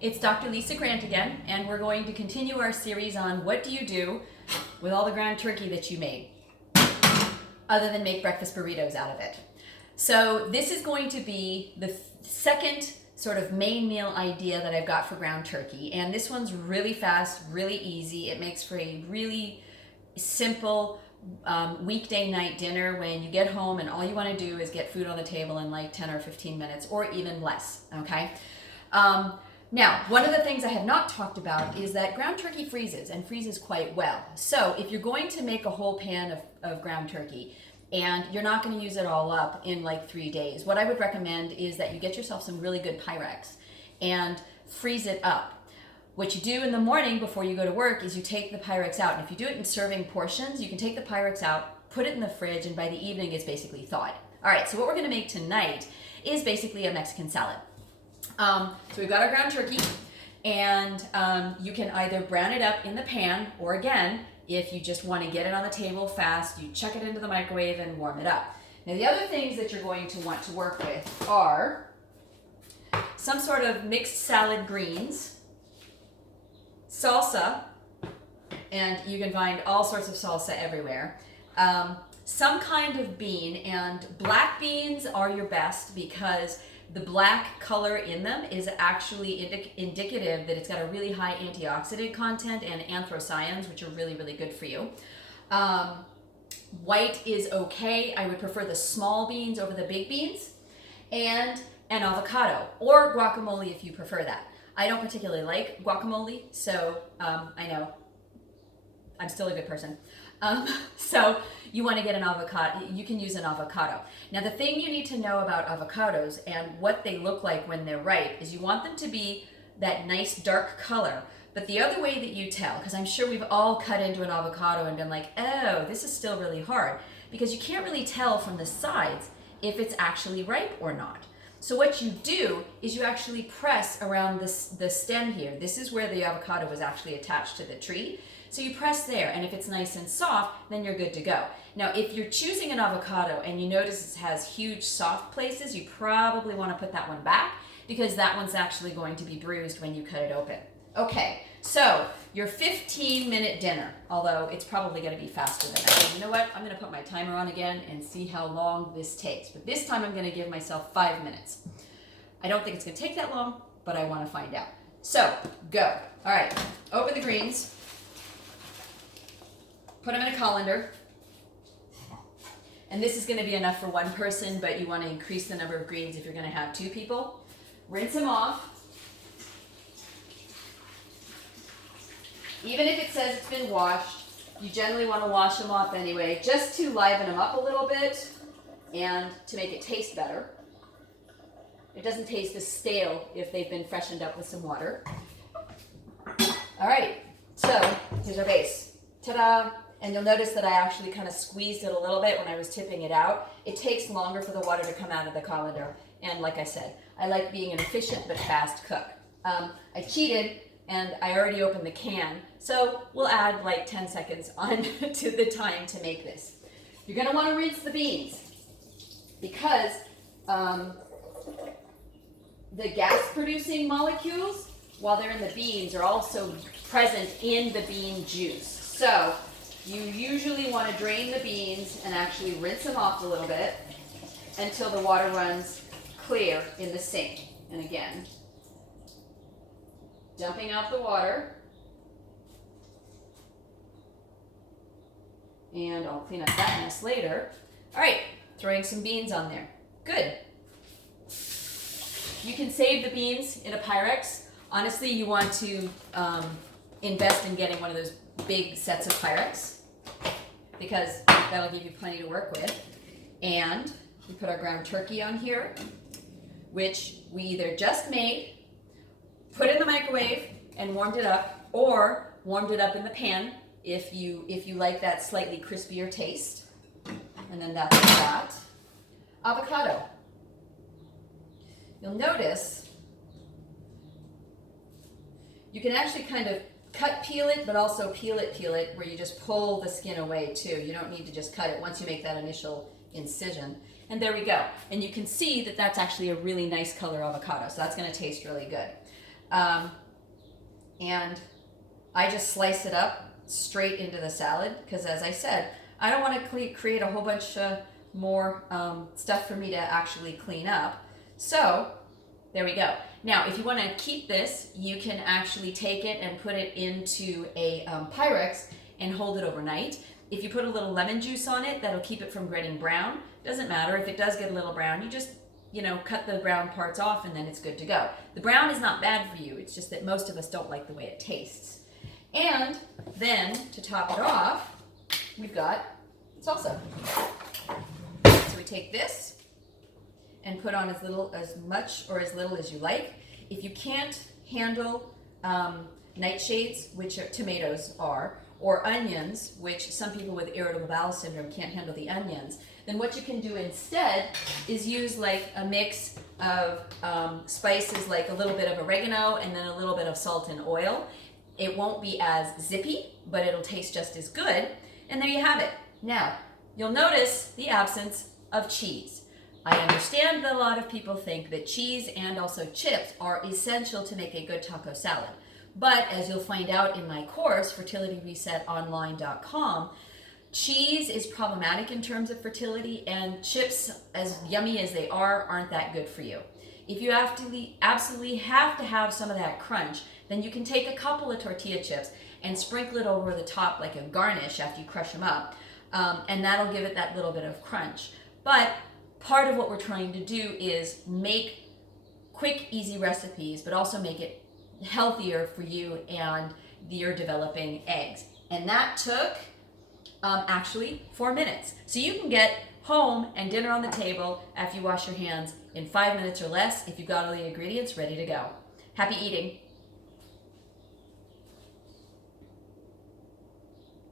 It's Dr. Lisa Grant again, and we're going to continue our series on what do you do with all the ground turkey that you made, other than make breakfast burritos out of it. So this is going to be the second sort of main meal idea that I've got for ground turkey, and this one's really fast, really easy. It makes for a really simple weekday night dinner when you get home and all you want to do is get food on the table in like 10 or 15 minutes or even less, okay? Now, one of the things I have not talked about is that ground turkey freezes and freezes quite well. So if you're going to make a whole pan of ground turkey and you're not going to use it all up in like 3 days, what I would recommend is that you get yourself some really good Pyrex and freeze it up. What you do in the morning before you go to work is you take the Pyrex out. And if you do it in serving portions, you can take the Pyrex out, put it in the fridge, and by the evening it's basically thawed. All right, so what we're gonna make tonight is basically a Mexican salad. So we've got our ground turkey, and you can either brown it up in the pan, or again, if you just wanna get it on the table fast, you chuck it into the microwave and warm it up. Now the other things that you're going to want to work with are some sort of mixed salad greens, salsa, and you can find all sorts of salsa everywhere. Some kind of bean, and black beans are your best because the black color in them is actually indicative that it's got a really high antioxidant content and anthocyanins, which are really, really good for you. White is okay. I would prefer the small beans over the big beans, and an avocado or guacamole if you prefer that. I don't particularly like guacamole, so I know I'm still a good person. So you want to get an avocado, you can use an avocado. Now the thing you need to know about avocados and what they look like when they're ripe is you want them to be that nice dark color. But the other way that you tell, because I'm sure we've all cut into an avocado and been like, oh, this is still really hard, because you can't really tell from the sides if it's actually ripe or not. So what you do is you actually press around the stem here. This is where the avocado was actually attached to the tree. So you press there, and if it's nice and soft, then you're good to go. Now, if you're choosing an avocado and you notice it has huge soft places, you probably want to put that one back because that one's actually going to be bruised when you cut it open. Okay, so your 15-minute dinner, although it's probably going to be faster than that. You know what? I'm going to put my timer on again and see how long this takes. But this time I'm going to give myself 5 minutes. I don't think it's going to take that long, but I want to find out. So, go. All right, open the greens. Put them in a colander. And this is going to be enough for one person, but you want to increase the number of greens if you're going to have 2 people. Rinse them off. Even if it says it's been washed, you generally want to wash them off anyway, just to liven them up a little bit and to make it taste better. It doesn't taste as stale if they've been freshened up with some water. All right, so here's our base. Ta-da! And you'll notice that I actually kind of squeezed it a little bit when I was tipping it out. It takes longer for the water to come out of the colander. And like I said, I like being an efficient but fast cook. I cheated, and I already opened the can, so we'll add like 10 seconds on to the time to make this. You're gonna wanna rinse the beans because the gas-producing molecules, while they're in the beans, are also present in the bean juice. So you usually wanna drain the beans and actually rinse them off a little bit until the water runs clear in the sink. And again, dumping out the water, and I'll clean up that mess later. All right, throwing some beans on there. Good. You can save the beans in a Pyrex. Honestly, you want to invest in getting one of those big sets of Pyrex because that'll give you plenty to work with. And we put our ground turkey on here, which we either just made, put in the microwave and warmed it up, or warmed it up in the pan if you like that slightly crispier taste. And then that's that. Avocado. You'll notice you can actually kind of peel it, but also peel it, where you just pull the skin away too. You don't need to just cut it once you make that initial incision. And there we go. And you can see that that's actually a really nice color avocado, so that's gonna taste really good. And I just slice it up straight into the salad because, as I said, I don't want to create a whole bunch more stuff for me to actually clean up. So there we go. Now, if you want to keep this, you can actually take it and put it into a Pyrex and hold it overnight. If you put a little lemon juice on it, that'll keep it from getting brown. Doesn't matter if it does get a little brown. You just, cut the brown parts off and then it's good to go. The brown is not bad for you. It's just that most of us don't like the way it tastes. And then to top it off, we've got salsa. So we take this and put on as much or as little as you like. If you can't handle nightshades, which tomatoes are, or onions, which some people with irritable bowel syndrome can't handle the onions, then what you can do instead is use like a mix of spices, like a little bit of oregano and then a little bit of salt and oil. It won't be as zippy, but it'll taste just as good. And there you have it. Now, you'll notice the absence of cheese. I understand that a lot of people think that cheese and also chips are essential to make a good taco salad. But as you'll find out in my course, fertilityresetonline.com, cheese is problematic in terms of fertility, and chips, as yummy as they are, aren't that good for you. If you absolutely have to have some of that crunch, then you can take a couple of tortilla chips and sprinkle it over the top like a garnish after you crush them up, and that'll give it that little bit of crunch. But part of what we're trying to do is make quick, easy recipes, but also make it healthier for you and your developing eggs. And that took actually 4 minutes. So you can get home and dinner on the table after you wash your hands in 5 minutes or less if you've got all the ingredients ready to go. Happy eating.